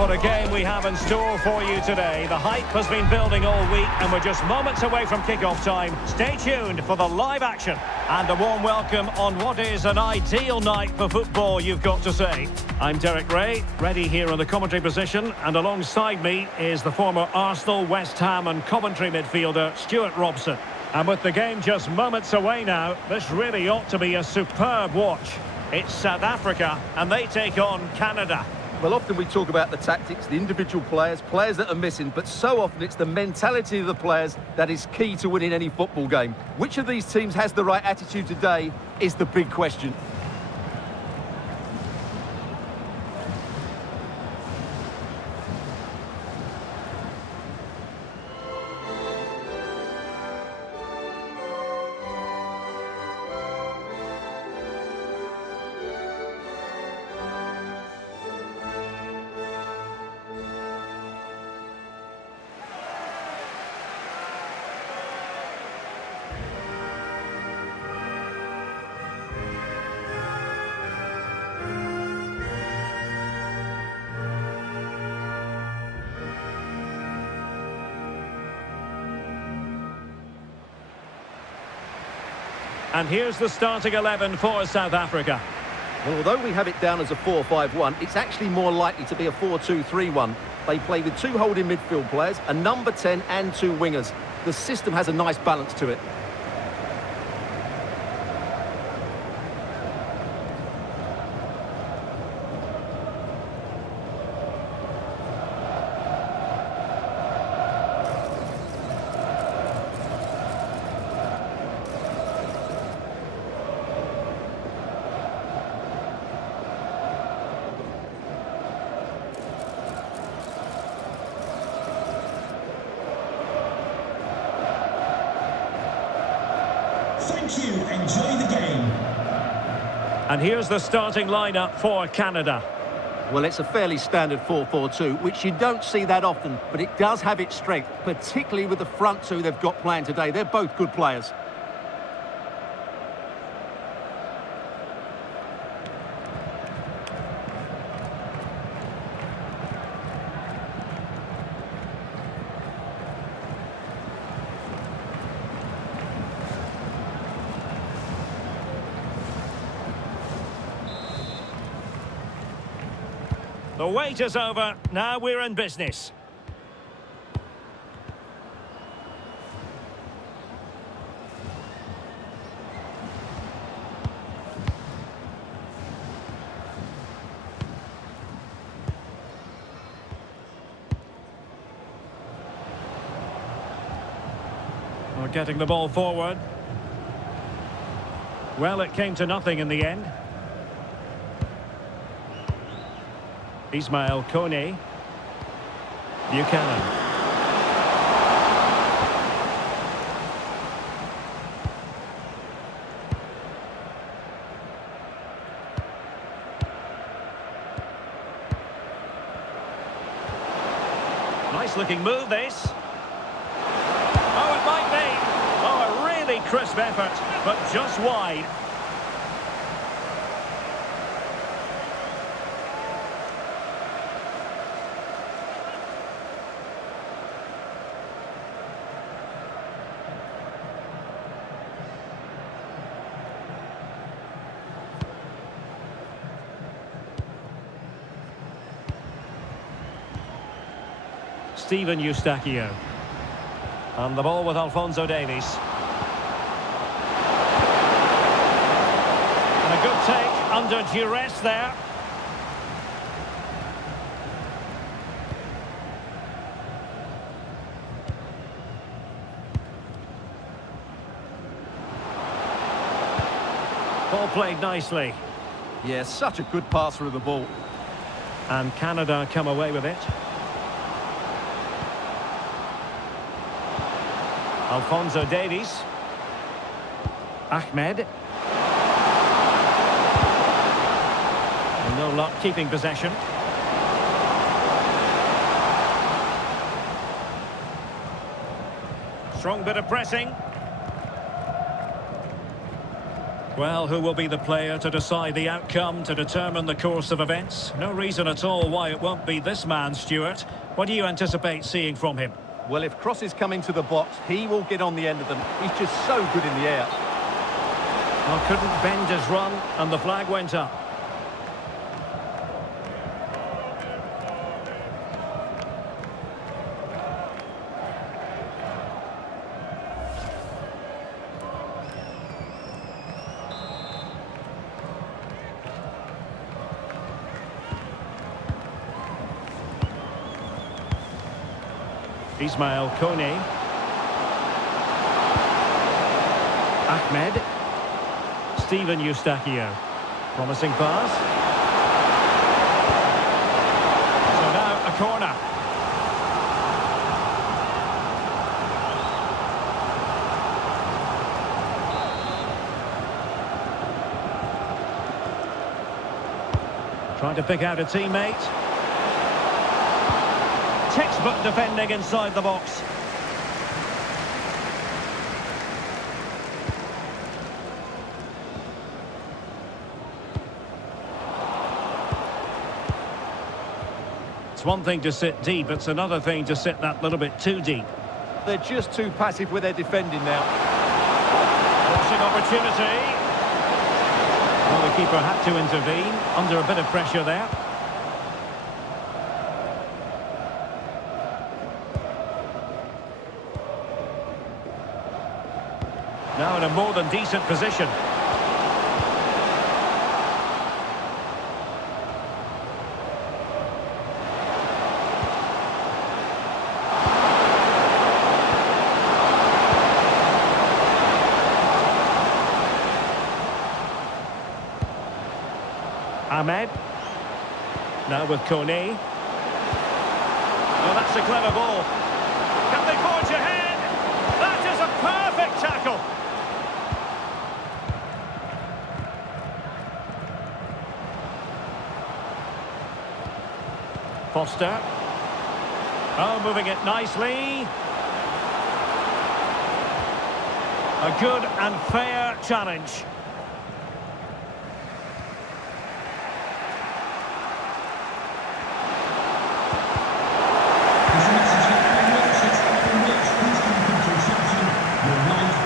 What a game we have in store for you today. The hype has been building all week and we're just moments away from kick-off time. Stay tuned for the live action. And a warm welcome on what is an ideal night for football, you've got to say. I'm Derek Ray, ready here in the commentary position, and alongside me is the former Arsenal, West Ham and Coventry midfielder Stuart Robson. And with the game just moments away now, this really ought to be a superb watch. It's South Africa and they take on Canada. Well, often we talk about the tactics, the individual players that are missing, but so often it's the mentality of the players that is key to winning any football game. Which of these teams has the right attitude today is the big question. And here's the starting 11 for South Africa. Well, although we have it down as a 4-5-1, it's actually more likely to be a 4-2-3-1. They play with two holding midfield players, a number 10 and two wingers. The system has a nice balance to it. Thank you. Enjoy the game. And here's the starting lineup for Canada. Well, it's a fairly standard 4-4-2, which you don't see that often, but it does have its strength, particularly with the front two they've got playing today. They're both good players. The wait is over, now we're in business. We're getting the ball forward. Well, it came to nothing in the end. Ismail Kone. Buchanan. Nice looking move this. Oh, it might be. Oh, a really crisp effort, but just wide. Steven Eustachio. And the ball with Alphonso Davies. And a good take under duress there. Ball played nicely. Yeah, such a good passer of the ball. And Canada come away with it. Alphonso Davies. Ahmed. And no luck keeping possession. Strong bit of pressing. Well, who will be the player to decide the outcome, to determine the course of events? No reason at all why it won't be this man, Stuart. What do you anticipate seeing from him? Well, if crosses come into the box, he will get on the end of them. He's just so good in the air. Well, couldn't bend his run, and the flag went up. Ismail Kone. Ahmed. Steven Eustachio. Promising pass. So now a corner. Trying to pick out a teammate. Textbook defending inside the box. It's one thing to sit deep, it's another thing to sit that little bit too deep. They're just too passive with their defending now. Crossing opportunity. Well, the keeper had to intervene under a bit of pressure there. Now in a more than decent position. Ahmed. Now with Kone. Oh, that's a clever ball. Can they forge ahead? That is a perfect tackle. Foster. Oh, moving it nicely. A good and fair challenge.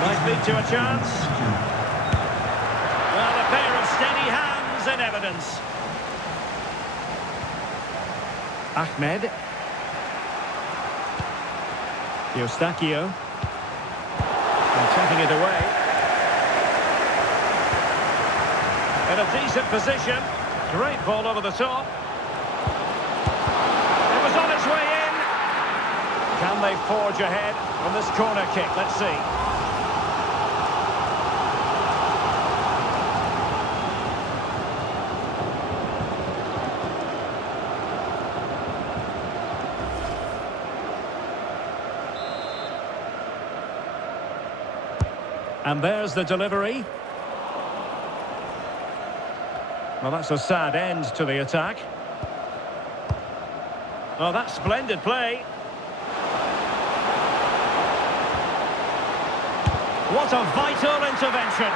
Nice lead to a chance. Well, a pair of steady hands in evidence. Ahmed. Eustachio. And taking it away. In a decent position. Great ball over the top. It was on its way in. Can they forge ahead from this corner kick? Let's see. And there's the delivery. Well, that's a sad end to the attack. Oh, that's splendid play. What a vital intervention.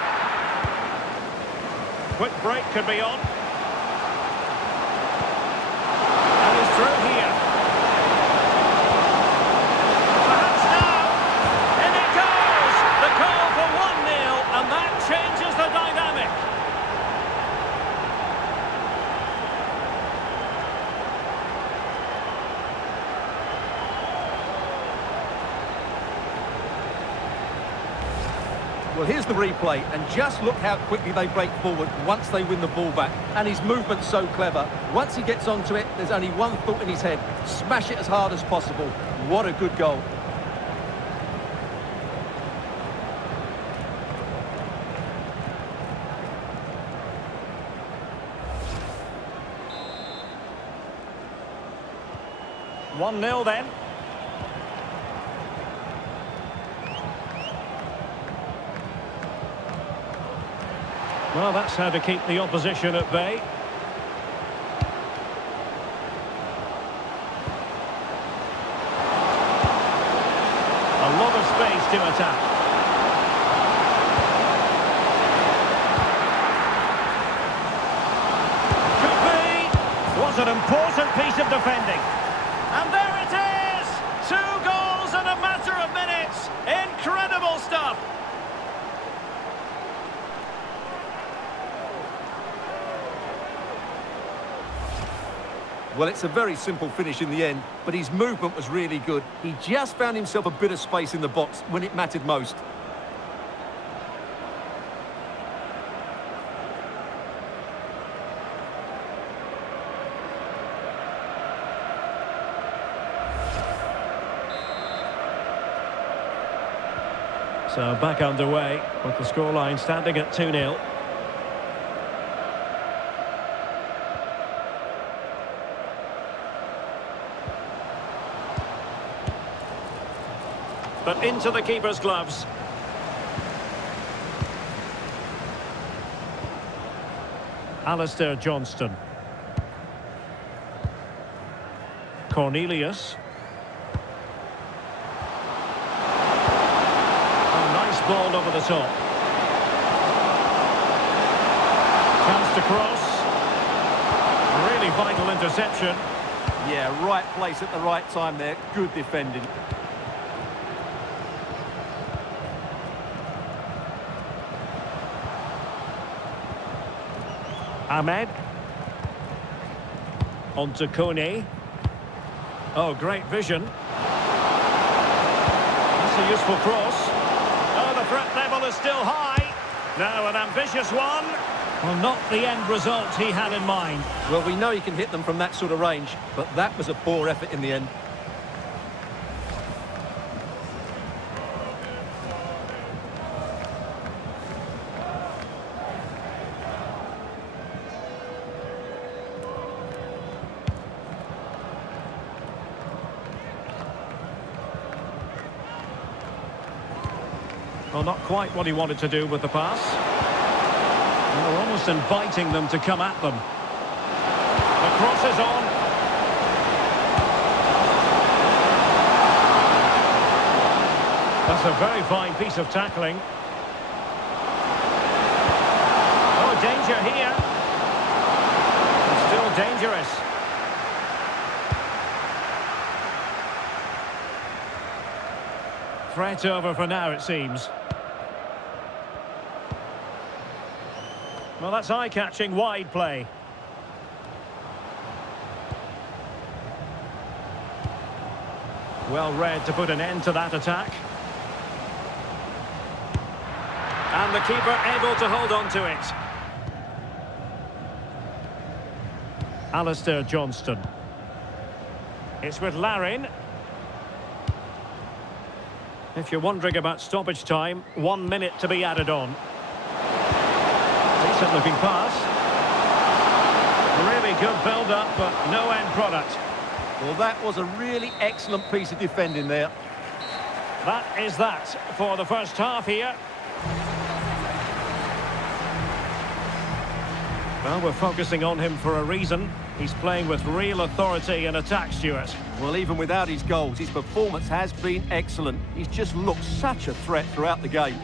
Quick break could be on. And he's through here. Perhaps now. In it goes. The goal for 1-0, and that changes the dynamic. Well, here's the replay, and just look how quickly they break forward once they win the ball back. And his movement's so clever. Once he gets onto it, there's only one thought in his head. Smash it as hard as possible. What a good goal. One 1-0 then. Well, that's how to keep the opposition at bay. A lot of space to attack. An important piece of defending. And there it is! 2 goals in a matter of minutes. Incredible stuff. Well, it's a very simple finish in the end, but his movement was really good. He just found himself a bit of space in the box when it mattered most. So back underway, with the scoreline standing at 2-0. But into the keeper's gloves. Alistair Johnston. Cornelius. A nice ball over the top. Chance to cross. Really vital interception. Yeah, right place at the right time there. Good defending. Ahmed. On to Kone. Oh, great vision. That's a useful cross. Oh, the threat level is still high. Now an ambitious one. Well, not the end result he had in mind. Well, we know he can hit them from that sort of range, but that was a poor effort in the end. Well, not quite what he wanted to do with the pass. And they're almost inviting them to come at them. The cross is on. That's a very fine piece of tackling. Oh, danger here. It's still dangerous. Threat over for now, it seems. Well, that's eye-catching wide play. Well read to put an end to that attack. And the keeper able to hold on to it. Alistair Johnston. It's with Larin. If you're wondering about stoppage time, 1 minute to be added on. Decent looking pass. Really good build-up, but no end product. Well, that was a really excellent piece of defending there. That is that for the first half here. Well, we're focusing on him for a reason. He's playing with real authority in attack, Stuart. Well, even without his goals, his performance has been excellent. He's just looked such a threat throughout the game.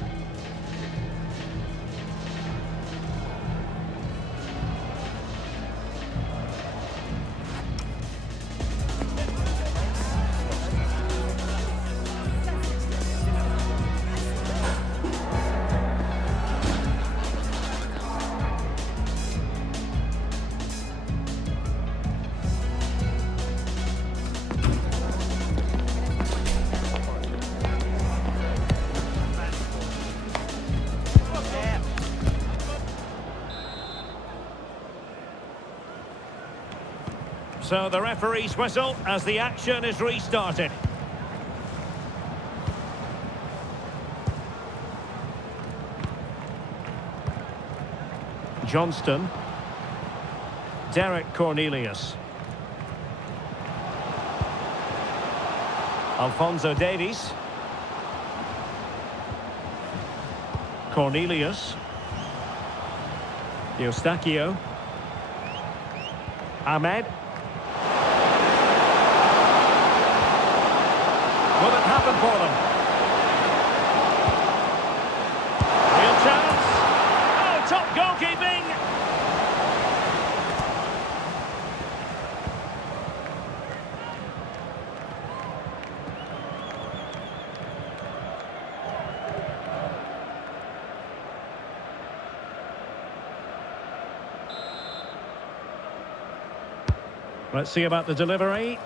So the referee's whistle as the action is restarted. Johnston. Derek Cornelius. Alphonso Davies. Cornelius. Eustachio. Ahmed. Will it happen for them? Real chance. Oh, top goalkeeping. Let's see about the delivery.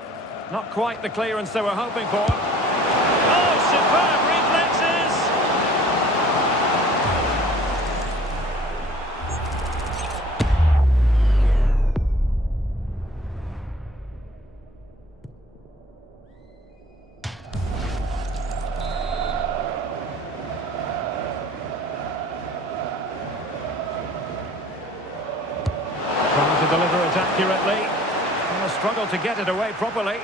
Not quite the clearance they were hoping for. Oh, superb reflexes! Trying to deliver it accurately. And struggled to get it away properly.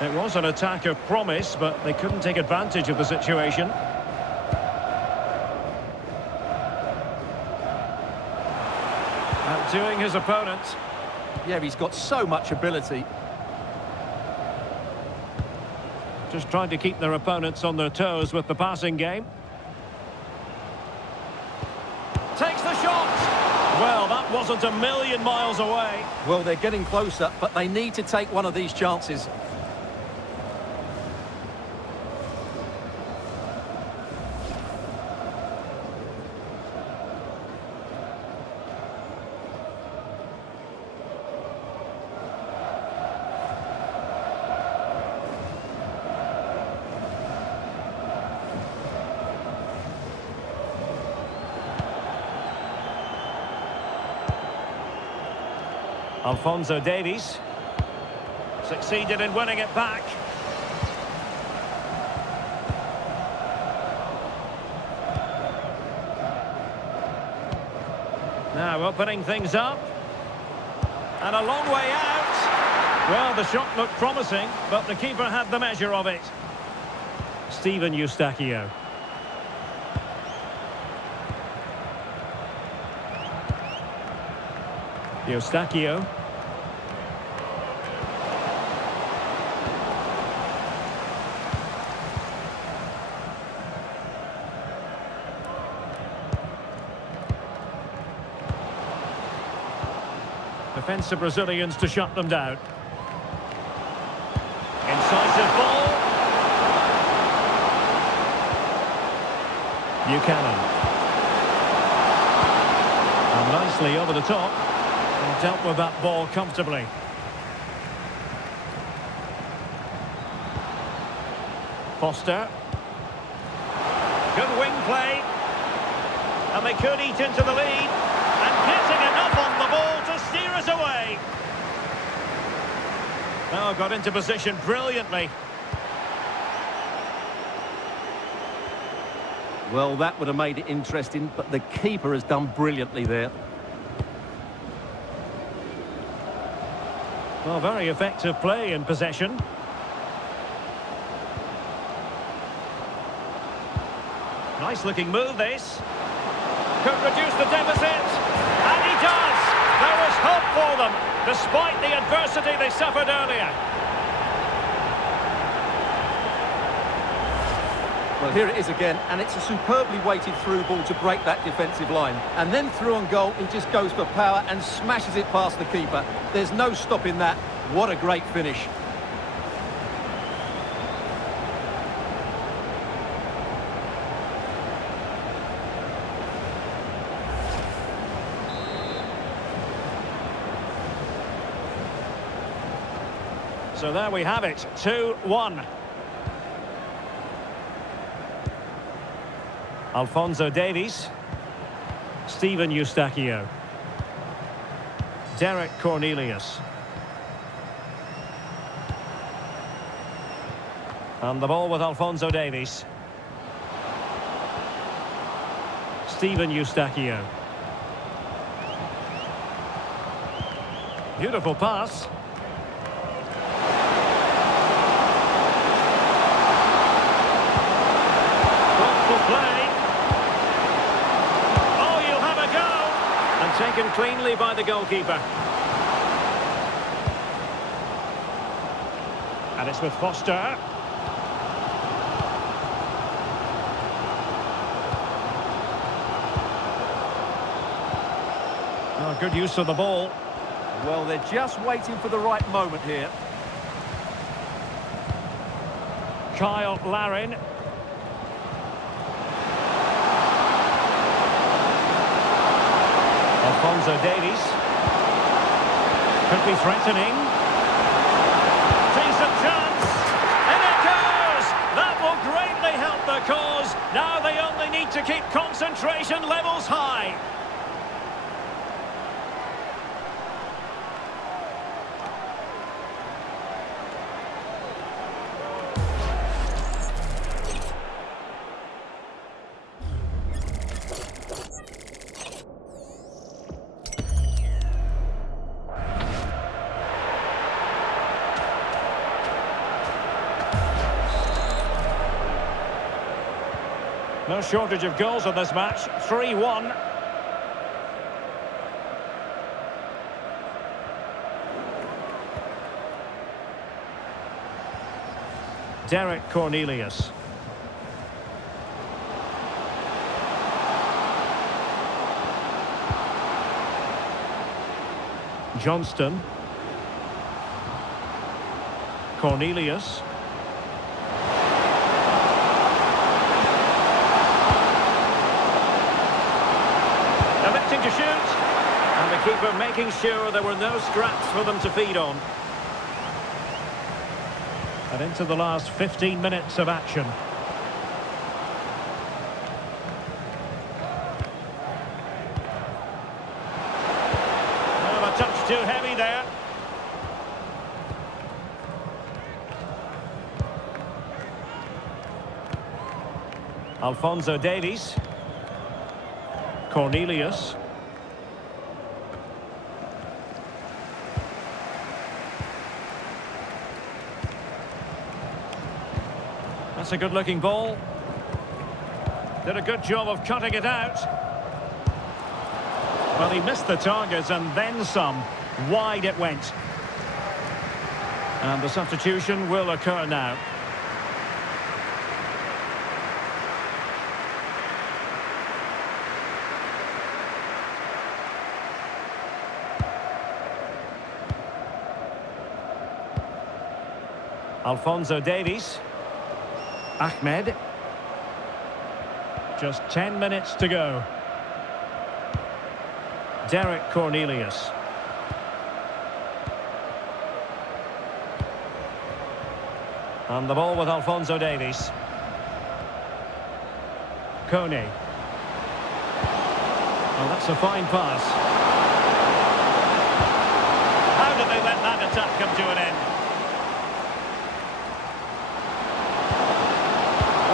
It was an attack of promise, but they couldn't take advantage of the situation. Outdoing his opponent. Yeah, he's got so much ability. Just trying to keep their opponents on their toes with the passing game. Takes the shot! Well, that wasn't a million miles away. Well, they're getting closer, but they need to take one of these chances. Alphonso Davies succeeded in winning it back. Now opening things up. And a long way out. Well, the shot looked promising, but the keeper had the measure of it. Steven Eustachio. Eustachio. Defensive Brazilians to shut them down. Incisive ball. Buchanan. And nicely over the top. And dealt with that ball comfortably. Foster. Good wing play. And they could eat into the lead. And getting enough on the ball to steer us away. Oh, got into position brilliantly. Well, that would have made it interesting, but the keeper has done brilliantly there. Well, very effective play in possession. Nice looking move, this. Could reduce the deficit. And he does! There was hope for them, despite the adversity they suffered earlier. Well, here it is again, and it's a superbly weighted through ball to break that defensive line. And then through on goal, he just goes for power and smashes it past the keeper. There's no stopping that. What a great finish. So there we have it, 2-1. Alphonso Davies. Steven Eustachio. Derek Cornelius. And the ball with Alphonso Davies. Steven Eustachio. Beautiful pass. Play. Oh, you'll have a go. And taken cleanly by the goalkeeper. And it's with Foster. Oh, good use of the ball. Well, they're just waiting for the right moment here. Kyle Larin. Alphonso Davies. Could be threatening. Decent chance. In it goes! That will greatly help the cause. Now they only need to keep concentration levels high. No shortage of goals in this match. 3-1. Derek Cornelius. Johnston. Cornelius. To shoot, and the keeper making sure there were no scraps for them to feed on. And into the last 15 minutes of action. Oh, a touch too heavy there. Alphonso Davies. Cornelius. That's a good-looking ball. Did a good job of cutting it out. Well, he missed the target and then some. Wide it went. And the substitution will occur now. Alphonso Davies. Ahmed. Just 10 minutes to go. Derek Cornelius. And the ball with Alphonso Davies. Kone. Oh, that's a fine pass. How did they let that attack come to an end?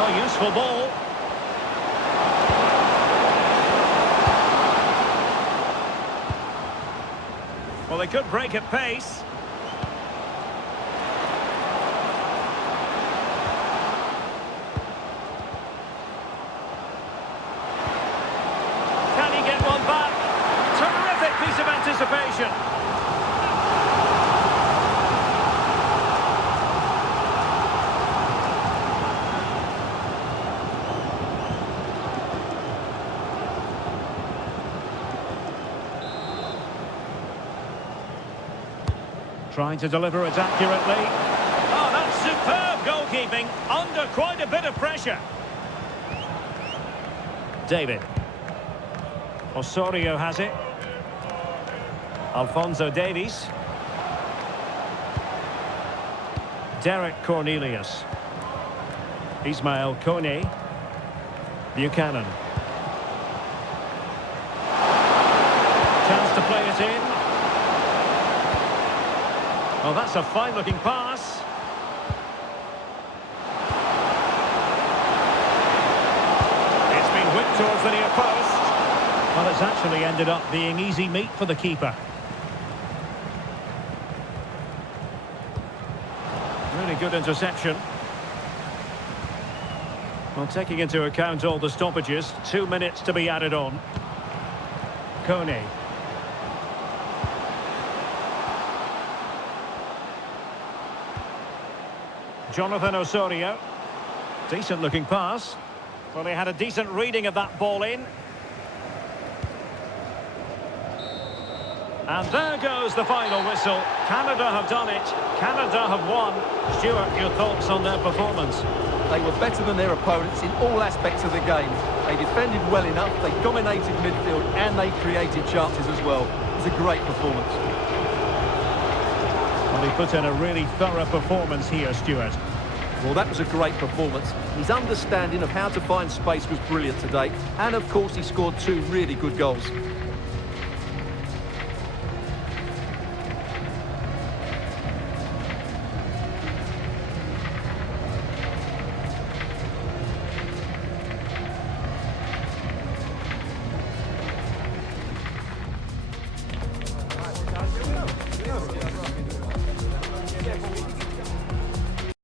Oh, useful ball. Well, they could break at pace. Can he get one back? Terrific piece of anticipation. Trying to deliver it accurately. Oh, that's superb goalkeeping, under quite a bit of pressure. David. Osorio has it. Alphonso Davies. Derek Cornelius. Ismail Kone. Buchanan. Chance to play it in. Oh, that's a fine-looking pass. It's been whipped towards the near post. Well, it's actually ended up being easy meat for the keeper. Really good interception. Well, taking into account all the stoppages, 2 minutes to be added on. Kone. Jonathan Osorio. Decent looking pass. Well, he had a decent reading of that ball in. And there goes the final whistle. Canada have done it. Canada have won. Stuart, your thoughts on their performance? They were better than their opponents in all aspects of the game. They defended well enough, they dominated midfield, and they created chances as well. It was a great performance. Well, he put in a really thorough performance here, Stuart. Well, that was a great performance. His understanding of how to find space was brilliant today. And, of course, he scored two really good goals.